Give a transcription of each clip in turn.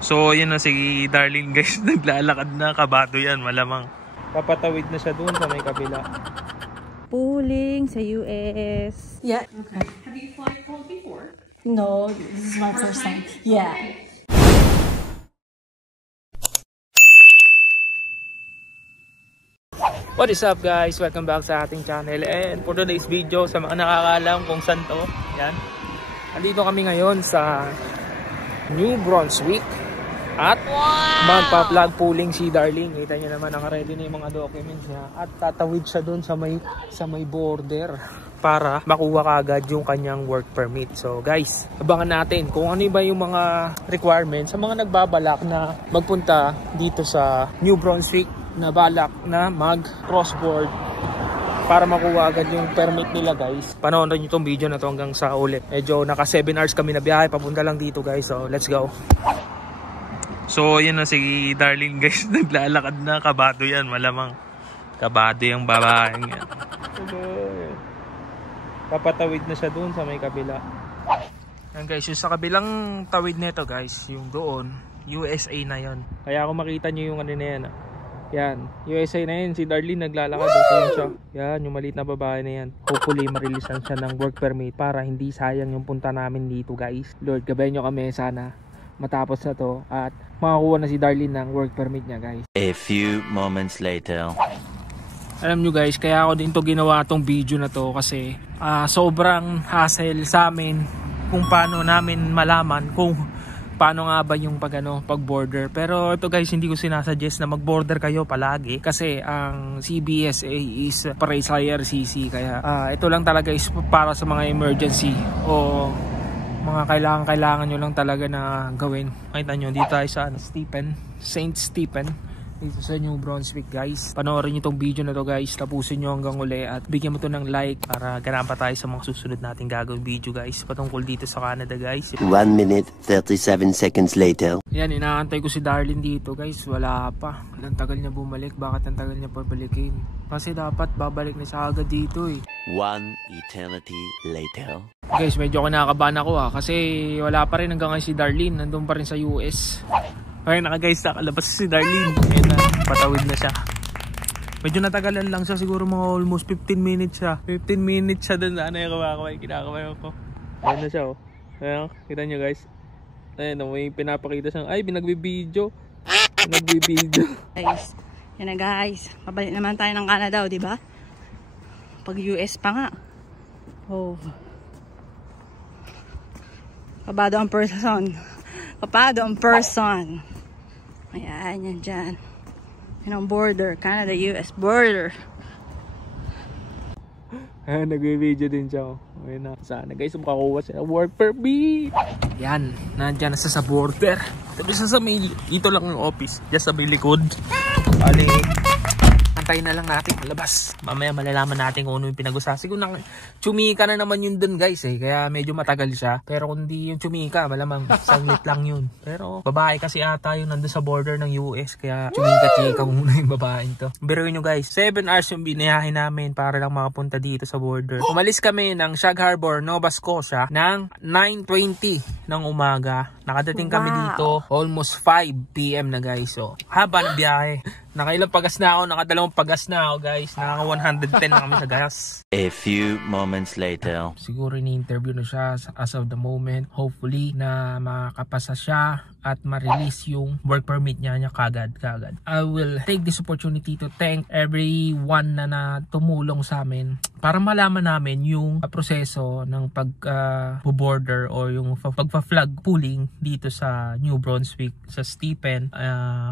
So yun na si Darlene guys, naglalakad na, kabado yan malamang. Papatawid na siya doon sa may kabila. Pooling sa US. Yeah. Okay. Have you flight pooled before? No, this is my first time. Yeah. What is up guys? Welcome back sa ating channel. And for today's video, sa mga nakakaalam kung saan to, yan. Andito kami ngayon sa New Brunswick. At magpa-flag pooling si Darlene. Kita niyo naman, naka-ready na yung mga documents niya. At tatawid siya doon sa may border para makuha kaagad yung kanyang work permit. So guys, abangan natin kung ano ba yung mga requirements sa mga nagbabalak na magpunta dito sa New Brunswick, na balak na mag-crossboard para makuha agad yung permit nila guys. Panoorin nyo itong video na to hanggang sa ulit. Medyo naka 7 hours kami na biyahe papunta lang dito guys. So let's go. So yun na si Darlene guys, naglalakad na, kabado yan malamang. Kabado yung babaeng yan. Papatawid na siya doon sa may kabila. Yan guys, yung sa kabilang tawid nito guys, yung doon, USA na yon. Kaya kung makita nyo yung ano na yan, yan, USA na yun, si Darlene naglalakad doon siya. Yan, yung maliit na babae na yan. Hopefully marilisan siya ng work permit para hindi sayang yung punta namin dito guys. Lord, gabayan nyo kami sana matapos na to at makakuha na si Darlene ng work permit niya guys. A few moments later. Alam nyo guys, kaya ako din to ginawa tong video na to kasi sobrang hassle sa amin kung paano namin malaman kung paano nga ba yung pag border. Pero ito guys, hindi ko sinasuggest na mag border kayo palagi kasi ang CBSA is para sa IRCC, kaya ito lang talaga is para sa mga emergency o mga kailangan nyo lang talaga na gawin. Makita nyo dito tayo sa St. Stephen dito sa New Brunswick guys. Panoorin nyo itong video na to guys, tapusin nyo hanggang uli at bigyan mo to ng like para ganaan pa tayo sa mga susunod nating gagawin video guys patungkol dito sa Canada guys. 1 minute 37 seconds later. Yan, inaantay ko si Darlene dito guys, wala pa. Ang tagal niya bumalik. Bakit ang tagal niya pabalikin? Kasi dapat babalik na siya agad dito eh. 1 eternity later. Guys, medyo kinakabahan ako kasi wala pa rin hanggang ngayon si Darlene, nandun pa rin sa US. Okay na guys, nakalabas si Darlene. Ayan na, patawid na siya. Medyo natagalan lang siya, siguro mga almost 15 minutes siya. 15 minutes siya dun sa kinakaway ako. Ayan na siya oh. Ayan, kita nyo guys. Ayan, may pinapakita siyang, ay binagbibideo. Guys, yan na guys. Pabalik naman tayo ng Canada, di ba? Pag US pa nga. Oh. Kabado ang person. Kapado ang person. Ayan, yan dyan. Yan ang border. Canada-US border. Ayan, nag-video din siya. Ayan na. Sana guys, makakuha siya ng work permit. Yan, nandyan na sa border. Tapos sa may, dito lang ang office. Diyan sa may likod. Bali, antayin na lang natin malabas. Mamaya malalaman natin kung ano yung pinag-usapan. Siguro chumika na naman yun dun guys eh. Kaya medyo matagal siya. Pero kung di yung chumika, malamang saglit lang yun. Pero babae kasi ata yung nandun sa border ng US. Kaya chumika-chika muna yung babaeng to. Pero yun guys, 7 hours yung binayahin namin para lang makapunta dito sa border. Umalis kami ng Shag Harbor, Nova Scotia ng 9:20 ng umaga. Nakadating kami dito almost 5 PM na guys. So haba ng biyahe. Nakailang pagas na ako, nakadalawang pagas na ako guys. Nakaka 110 na kami sa gas. A few moments later. Siguro ni-interview na siya as of the moment. Hopefully na makapasa siya at ma-release yung work permit niya kagad. I will take this opportunity to thank everyone na tumulong sa amin para malaman namin yung proseso ng pag-border o yung pagpa-flag pooling dito sa New Brunswick, sa Stephen,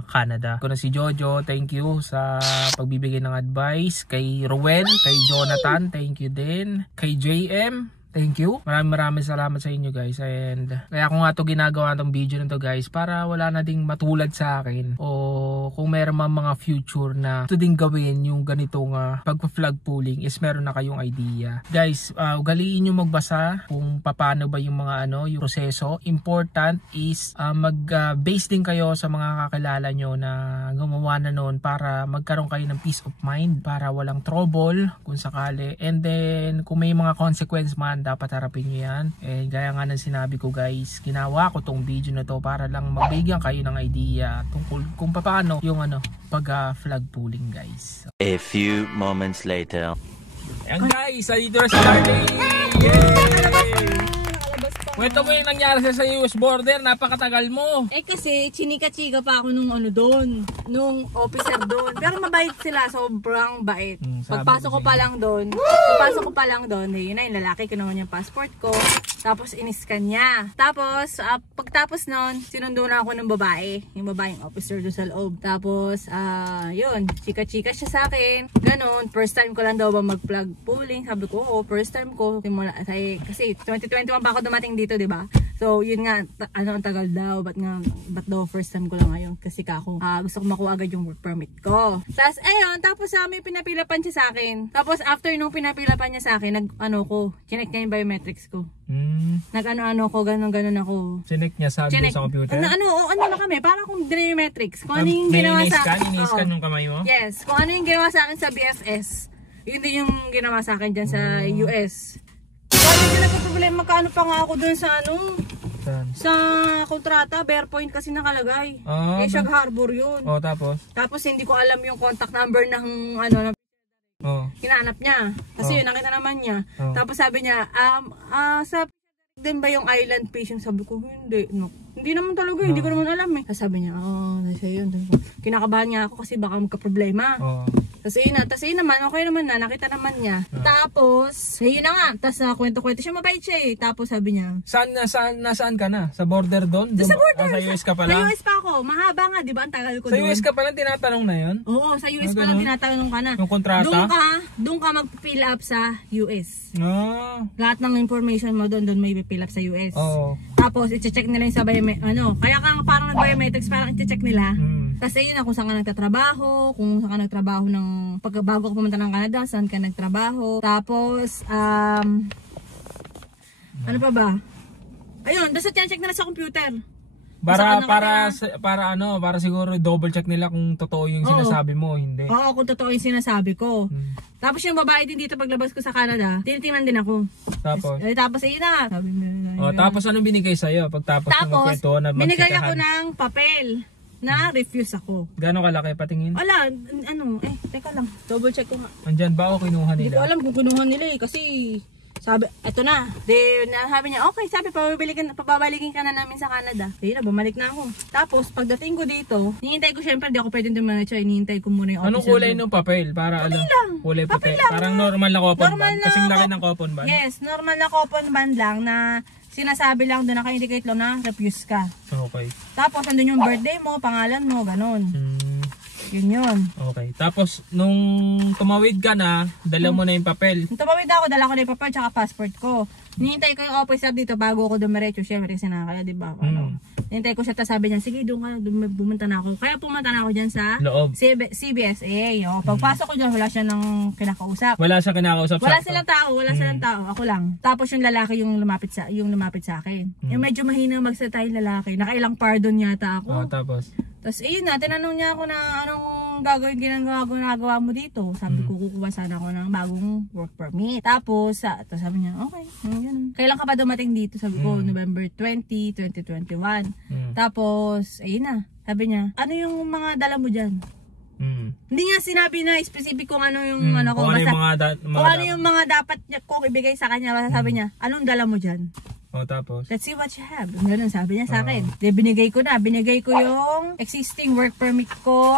Canada. Ako na si Jojo, thank you sa pagbibigay ng advice. Kay Rowen, kay Jonathan, thank you din. Kay JM, thank you. Maraming salamat sa inyo guys. And kaya ko nga to ginagawa tong video na to guys para wala na ding matulad sa akin o kung meron mga future na ito din gawin yung ganitong pagpa-flag pooling is meron na kayong idea. Guys, ugaliin nyo magbasa kung paano ba yung mga yung proseso. Important is mag-base din kayo sa mga kakilala nyo na gumawa na noon para magkaroon kayo ng peace of mind para walang trouble kung sakali. And then kung may mga consequence man dapat harapin nyo yan. Gaya nga ng sinabi ko guys, ginawa ko tong video na to para lang mabigyan kayo ng idea tungkol kung paano yung pag flag pulling guys. A few moments later. Ayan guys, dito na si Carly! Yay! Kwento mo yung nangyari sa US border, napakatagal mo. Kasi chinika-chika pa ako nung doon, nung officer doon. Pero mabait sila, sobrang bait. Pagpasok ko pa lang doon, yun na yung lalaki, kinuha niya passport ko. Tapos iniskan niya. Tapos, pagtapos nun, sinundo na ako ng babae. Yung babaeng officer doon sa loob. Tapos, yun, chika-chika siya sa akin. Ganon, first time ko lang daw ba mag-flag pulling. Sabi ko, oo, first time ko. Kasi 2021 pa ako dumating dito, diba? So, yun nga, ang tagal daw. Ba't daw first time ko lang ngayon? Kasi gusto ko makuha agad yung work permit ko. Tapos, ayun, tapos may pinapilapan siya sa akin. Tapos, after nung pinapilapan niya sa akin, chinek niya yung biometrics ko. Nag-ano ko, ganon ako. Chinek niya sa computer? Ano na kami, parang kung biometrics. Kung ano yung ginawa sa akin. Ini-scan yung kamay mo? Yes, kung ano yung ginawa sa akin sa BFS, yun din yung ginawa sa akin dyan sa US. Kaya hindi nagka-problema, magkano pa nga ako dun sa sa kontrata, Bear Point kasi nakalagay. Shag Harbor yun. Tapos hindi ko alam yung contact number ng hinanap niya. Kasi yun, nakita naman niya. Tapos sabi niya, sa din ba yung island fishing? Sabi ko, hindi. No. Hindi naman talaga, hindi ko naman alam eh. Sabi niya, nasa yun. Kinakabahan niya ako kasi baka magka-problema. Tapos yun naman, okay naman na, nakita naman niya. Tapos, yun na nga, tapos kwento-kwento siya, mabait siya eh. Tapos sabi niya, Nasaan ka na? Sa border doon? Sa border! Sa US ka pala? Sa US pa ako, mahaba nga, di ba? Ang tagal ko doon. Sa US ka pala, tinatanong na yun? Oo, sa US pa lang tinatanong ka na. Yung kontrata? Doon ka mag-fill up sa US. Lahat ng information mo doon may fill up sa US. Tapos, i-check nila yung sa kaya parang nag-biometrics, parang i-check nila. Tapos yun na kung saan ka nagtatrabaho, kung saan ka nagtrabaho bago ka pumunta ng Canada, saan ka nagtrabaho. Tapos, ano pa ba? Ayun, basta check nila sa computer. Para siguro double check nila kung totoo yung sinasabi mo, hindi. Oo, kung totoo yung sinasabi ko. Tapos yung babae din dito paglabas ko sa Canada, tinitingnan din ako. Tapos ayun na. Tapos anong binigay sa'yo? Tapos binigay ako ng papel na refuse ako. Gano'ng kalaki? Patingin? Wala, teka lang. Double check ko nga. Andyan ba o kinuha nila? Hindi ko alam kung kinuha nila eh, kasi sabi, eto na. Sabi niya, okay, sabi, pababalikin ka na namin sa Canada. Ayun na, bumalik na ako. Tapos, pagdating ko dito, hinihintay ko, syempre, di ako pwede dumiretso, hinihintay ko muna yung officer. Anong kulay ng papel? Para alam. Kulay puti. Parang normal na coupon band. Kasing laki ng coupon band. Yes, normal na coupon band lang na sinasabi lang doon, naka-indicate lang na refuse ka. Okay. Tapos, andun yung birthday mo, pangalan mo, ganun. Yun. Okay. Tapos, nung tumawid ka na, dala mo na yung papel. Nung tumawid ako, dala ko na yung papel tsaka passport ko. Hinihintay ko yung officer dito bago ako dumiretso. Siyempre, kasi nakakaya, diba? Hinihintay ko siya, tapos sabi niya, sige, doon ka, bumunta na ako. Kaya pumunta na ako dyan sa loob. CBSA. Pagpasok ko dyan, wala siya ng kinakausap. Wala siya kinakausap. Wala silang tao, ako lang. Tapos yung lalaki yung lumapit sa akin. Yung medyo mahina magsalita yung lalaki. Nakailang pardon yata ako. Tapos ayun na, tinanong niya ako na anong ginagawa mo dito. Sabi ko, kukuha sana ako ng bagong work permit. Tapos sabi niya, okay, ganun. Kailan ka pa dumating dito? Sabi ko, November 20, 2021. Tapos, ayun na, sabi niya, ano yung mga dala mo dyan? Hindi niya sinabi na specific kung ano yung ko. Kung ano yung mga dapat kong ibigay sa kanya. Basta sabi niya, anong dala mo dyan? Tapos let's see what you have. Ganun sabi niya sa akin. Binigay ko yung existing work permit ko.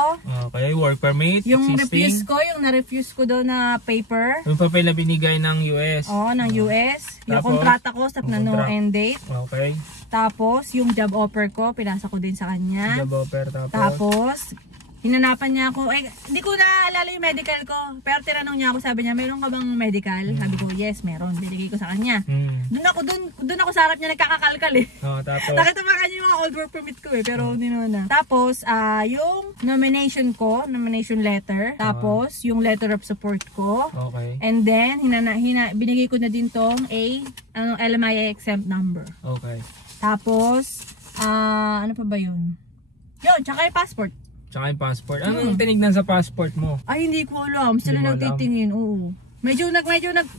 Okay, work permit, yung existing. Yung na-refuse ko daw na paper. Yung papel na binigay ng US. Ng US. Yung kontrata ko sa no end date. Okay. Tapos, yung job offer ko, pinasa ko din sa kanya. Job offer, Tapos, hinanapan niya ako, hindi ko naalala yung medical ko, pero tinanong niya ako, sabi niya, meron ka bang medical? Sabi ko, yes, meron. Binigay ko sa kanya. Doon ako sa harap niya nagkakakalkal eh. Tapos Nakita pa kanya yung mga old work permit ko eh, pero hindi naman na. Tapos, yung nomination ko, nomination letter, tapos yung letter of support ko. Okay. And then, binigay ko na din tong LMIA exempt number. Okay. Tapos, ano pa ba yun? Yun, tsaka yung passport. Tsaka yung passport. Anong tinignan sa passport mo? Ay, hindi ko alam. Sila nagtitingin. Oo. Medyo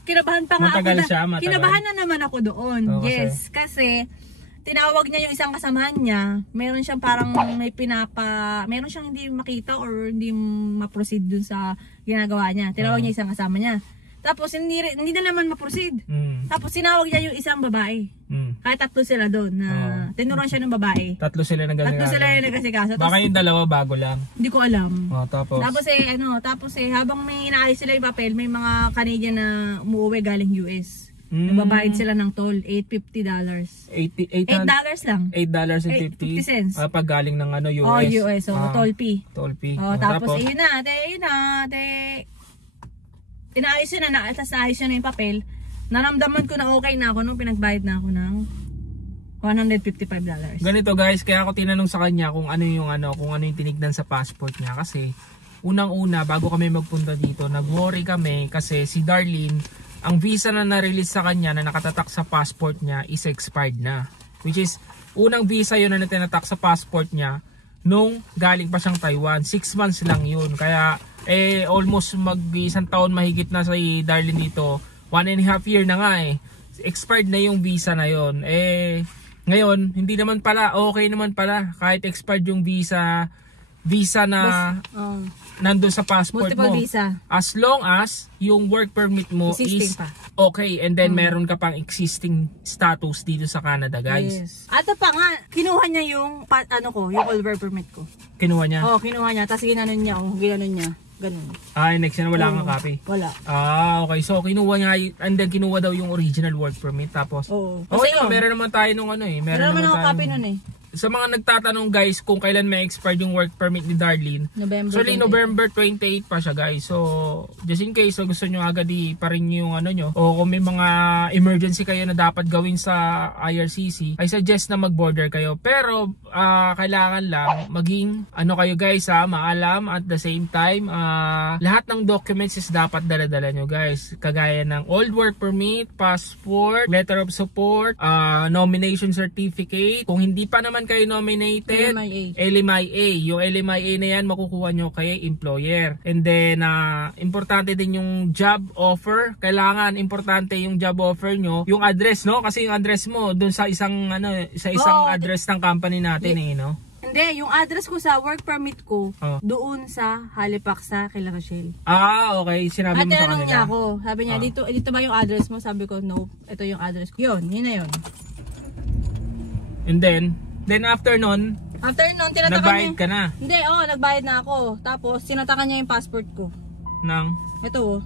kinabahan pa nga Matagal ako. siya, matagal. Kinabahan na naman ako doon. Oo, yes, kasi tinawag niya yung isang kasamahan niya. Meron siyang parang meron siyang hindi makita or hindi ma-proceed dun sa ginagawa niya. Tinawag niya isang kasama niya. Tapos hindi na naman ma-proceed. Tapos tinawag niya yung isang babae. Kaya tatlo sila doon na tinuruan siya ng babae. Tatlo sila Tatlo sila yung nagkasikaso. Baka yung dalawa bago lang. Hindi ko alam. Tapos Habang may inaayos sila yung papel, may mga Canadian na umuwi galing US. Nagbabayad sila ng toll, $850. $8 lang. $8.50. Pag galing ng US. Oh, US. So, toll fee. Toll fee. Tapos yun na. Inaayos yun na. Tapos naayos yun na yung papel. Naramdaman ko na okay na ako nung pinagbayad na ako ng $155. Ganito guys, kaya ako tinanong sa kanya kung ano yung tinignan sa passport niya kasi unang-una bago kami magpunta dito, nag-worry kami kasi si Darlene, ang visa na na-release sa kanya na nakatatak sa passport niya is expired na. Which is, unang visa yun na tinatak sa passport niya nung galing pa siyang Taiwan. 6 months lang yun. Kaya, almost mag-isang taon mahigit na si Darlene dito. 1.5 year na nga expired na yung visa na yun. Ngayon, hindi naman pala, okay naman pala. Kahit expired yung visa na nandun sa passport multiple mo. Visa. As long as yung work permit mo existing is pa. Okay and then meron ka pang existing status dito sa Canada, guys. Yes. At pa nga, kinuha niya yung yung all work permit ko. Kinuha niya? Kinuha niya. Tapos ginanon niya. Ganun. Next na wala kang copy? Wala. Okay. So, kinuha niya, and then kinuha daw yung original work permit. Tapos, meron naman tayo nung Meron naman ako copy nun Sa mga nagtatanong guys kung kailan may expired yung work permit ni Darlene, November 28 pa siya guys. So just in case gusto nyo agad pa rin yung nyo, o kung may mga emergency kayo na dapat gawin sa IRCC, I suggest na mag-border kayo. Pero kailangan lang maging kayo guys maalam at the same time lahat ng documents is dapat dala-dala nyo guys. Kagaya ng old work permit, passport, letter of support, nomination certificate. Kung hindi pa naman kayo nominated, LMIA. Yung LMIA na yan makukuha nyo kay employer. And then importante din yung job offer. Kailangan importante yung job offer nyo, yung address, no? Kasi yung address mo doon sa isang address ng company natin no. Hindi, yung address ko sa work permit ko doon sa Halifax sa kila Rachel. Okay, sinabi mo sa kanila. Niya ako. Sabi niya, dito ba yung address mo? Sabi ko, no, ito yung address ko. Yun na yun. And then after nun, tinatakan nagbayad ka na? Hindi, nagbayad na ako. Tapos, sinatakan niya yung passport ko. Ito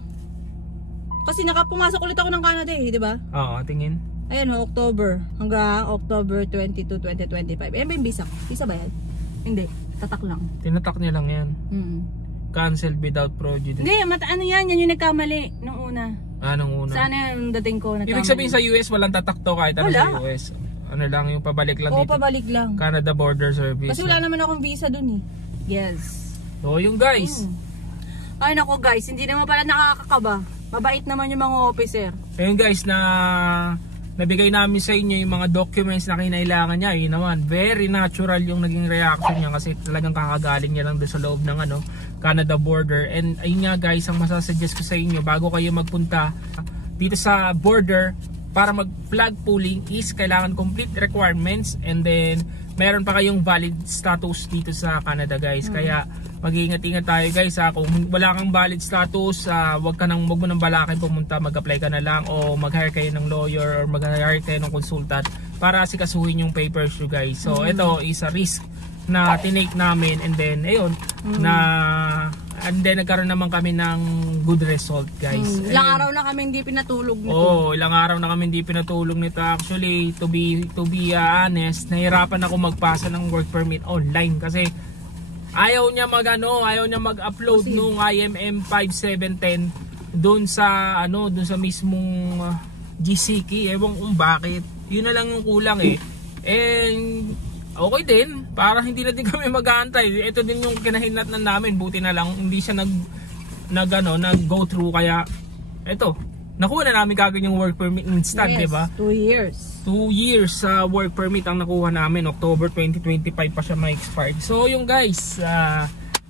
Kasi pumasok ulit ako ng Canada di ba? Oo, tingin. Ayan October. Hanggang October 22, 2025. Ayan ba yung visa? Visa ba yan? Hindi, tatak lang. Tinatak niya lang yan. Cancelled without prejudice. Hindi, yan yung nagkamali nung una. Nung una? Sana yung dating ko nagkamali. Ibig sabihin sa US, walang tatak to kahit sa US. Lang yung pabalik lang dito. Pabalik lang. Canada Border Service. Kasi wala naman akong visa dun Yes. So yung guys. Ay nako guys, hindi naman pala nakakakaba. Mabait naman yung mga officer. Ayun guys, nabigay namin sa inyo yung mga documents na kinailangan niya. Yun naman, very natural yung naging reaction niya kasi talagang kakagaling niya lang doon sa loob ng Canada border. And ayun nga guys, ang masasuggest ko sa inyo bago kayo magpunta dito sa border para mag-flag pooling is kailangan complete requirements and then meron pa kayong valid status dito sa Canada guys. Kaya mag-iingat-ingat tayo guys kung wala kang valid status, wag mo nang balakin pumunta, mag-apply ka na lang o mag-hire kayo ng lawyer or mag-hire kayo ng consultant para asikasuhin yung papers you guys. So ito is a risk na tinake namin and then and then nagkaroon naman kami ng good result guys. Ilang araw na kami hindi pinatulog nito. Ilang araw na kami hindi pinatulog nito. Actually, to be honest, nahirapan ako magpasa ng work permit online kasi ayaw niya mag-upload nung IMM 5710 doon sa mismong GCK. Ewan kung bakit. Yun na lang yung kulang And okay din, para hindi na din kami mag-aantay. Ito din yung kinahinatnan namin, buti na lang hindi siya nag-go through, kaya ito, nakuha na namin kagad yung work permit instant, di ba? 2 years. 2 years sa work permit ang nakuha namin, October 2025 pa siya ma-expired. So yung guys,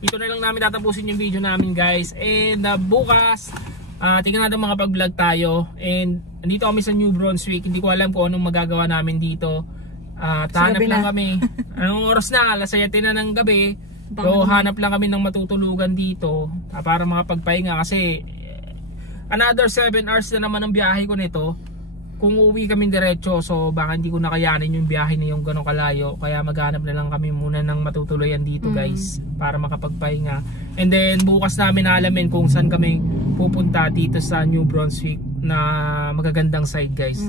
ito na lang namin tatapusin yung video namin guys. And bukas, tingnan natin mga pag-vlog tayo. And nandito kami sa New Brunswick. Hindi ko alam kung anong magagawa namin dito. Hanap lang kami. Anong oras na? Alas 7 na ng gabi. So hanap lang kami ng matutulugan dito para makapagpahinga kasi another 7 hours na naman ang biyahe ko nito. Kung uwi kami diretso, so baka hindi ko nakayanin yung biyahe na yung ganong kalayo. Kaya maghanap na lang kami muna ng matutuluyan dito guys para makapagpahinga. And then bukas namin alamin kung saan kami pupunta dito sa New Brunswick na magagandang side guys.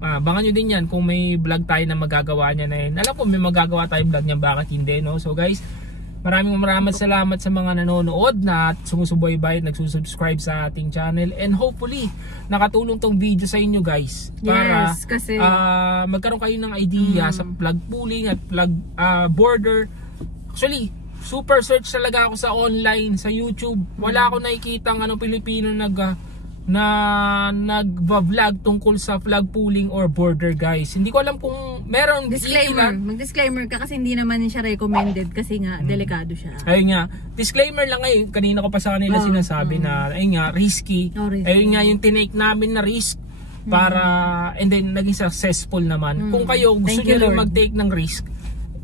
Abangan nyo din yan kung may vlog tayo na magagawa niya na yun. Alam ko may magagawa tayo vlog niya, bakit hindi, no? So guys, maraming salamat sa mga nanonood na sumusubaybay at nagsusubscribe sa ating channel. And hopefully, nakatulong tong video sa inyo guys. Para kasi magkaroon kayo ng idea sa plug pooling at plug border. Actually, super search talaga ako sa online, sa YouTube. Wala ako nakikitang Pilipino nag-vlog tungkol sa flag pooling or border guys. Hindi ko alam kung meron. Mag-disclaimer ka kasi hindi naman siya recommended kasi nga delikado siya. Ayun nga, disclaimer lang ngayon. Kanina ko pa sa kanila sinasabi na ayun nga, risky. Ayun nga yung tinake namin na risk para and then naging successful naman. Kung kayo gusto niyo rin mag-take ng risk,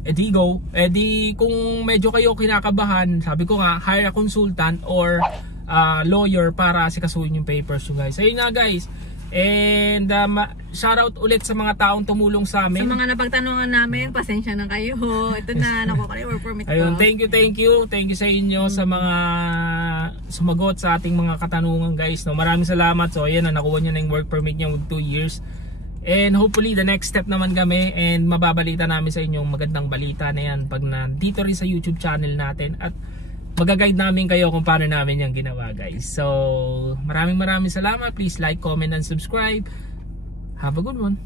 edi go. Edi kung medyo kayo kinakabahan, sabi ko nga, hire a consultant or lawyer para asikasuhin yung papers nyo guys. Ayun nga guys. And shoutout ulit sa mga taong tumulong sa amin. Sa mga napagtanungan namin, pasensya na kayo. Ito na, nakuha ko work permit ko. Ayun, thank you. Thank you sa inyo sa mga sumagot sa ating mga katanungan guys. No, maraming salamat. So ayan, nakuha nyo na yung work permit nyo with 2 years. And hopefully the next step naman kami and mababalita namin sa inyo magandang balita na yan pag nandito rin sa YouTube channel natin at magaguide namin kayo kung paano namin yung ginawa guys. So maraming salamat. Please like, comment and subscribe. Have a good one.